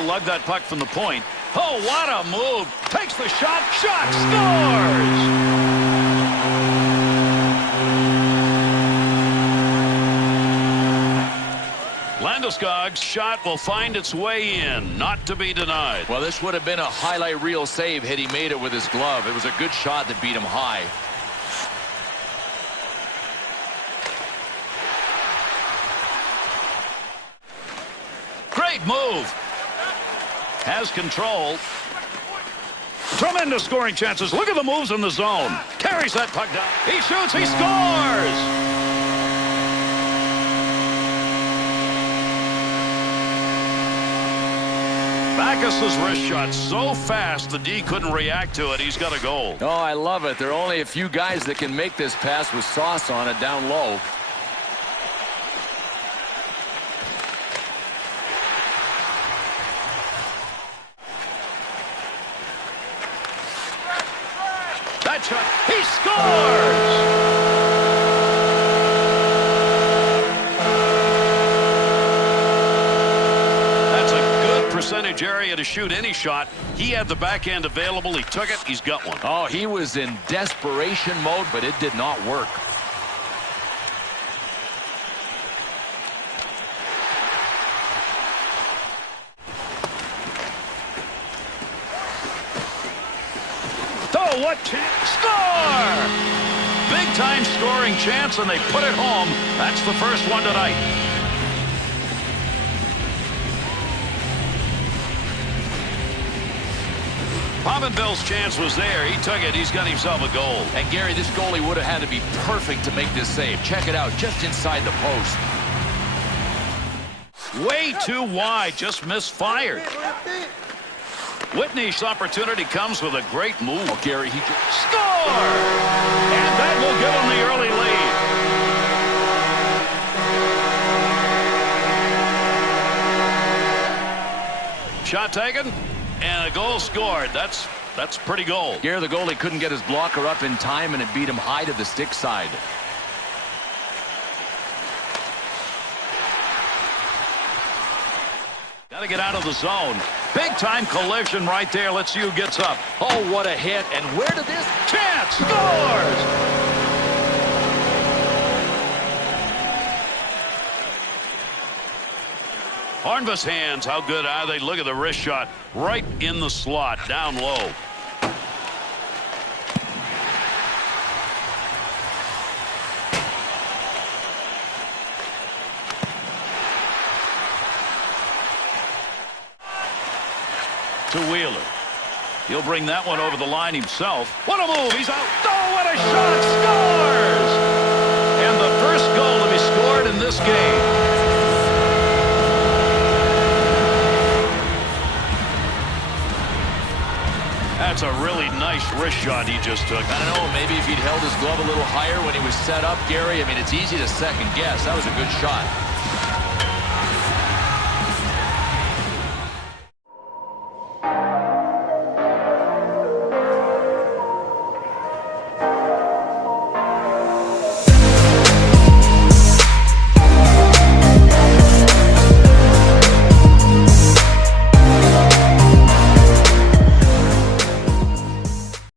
He'll lug that puck from the point. Oh, what a move. Takes the shot. Scores! Landeskog's shot will find its way in, not to be denied. Well, this would have been a highlight reel save had he made it with his glove. It was a good shot that beat him high. Great move. Has control. Tremendous scoring chances. Look at the moves in the zone. Carries that puck down. He shoots. He scores. Backus's wrist shot so fast the D couldn't react to it. He's got a goal. Oh, I love it. There are only a few guys that can make this pass with sauce on it down low. That shot. He scores! Percentage area to shoot any shot. He had the backhand available. He took it. He's got one. Oh, he was in desperation mode, but it did not work. Oh, what chance! Score! Big time scoring chance, and they put it home. That's the first one tonight. Pominville's chance was there. He took it. He's got himself a goal. And Gary, this goalie would have had to be perfect to make this save. Check it out, just inside the post. Way too wide, just misfired. Whitney's opportunity comes with a great move. Oh, Gary, he score! And that will give him the early lead. Shot taken. And a goal scored. That's pretty goal. Gary, the goalie couldn't get his blocker up in time, and it beat him high to the stick side. Got to get out of the zone. Big time collision right there. Let's see who gets up. Oh, what a hit. And where did this chance scores? Hornbus hands, how good are they? Look at the wrist shot right in the slot, down low. To Wheeler. He'll bring that one over the line himself. What a move, he's out. Oh, what a shot, scores! And the first goal to be scored in this game. That's a really nice wrist shot he just took. I don't know, maybe if he'd held his glove a little higher when he was set up, Gary. I mean, it's easy to second guess. That was a good shot.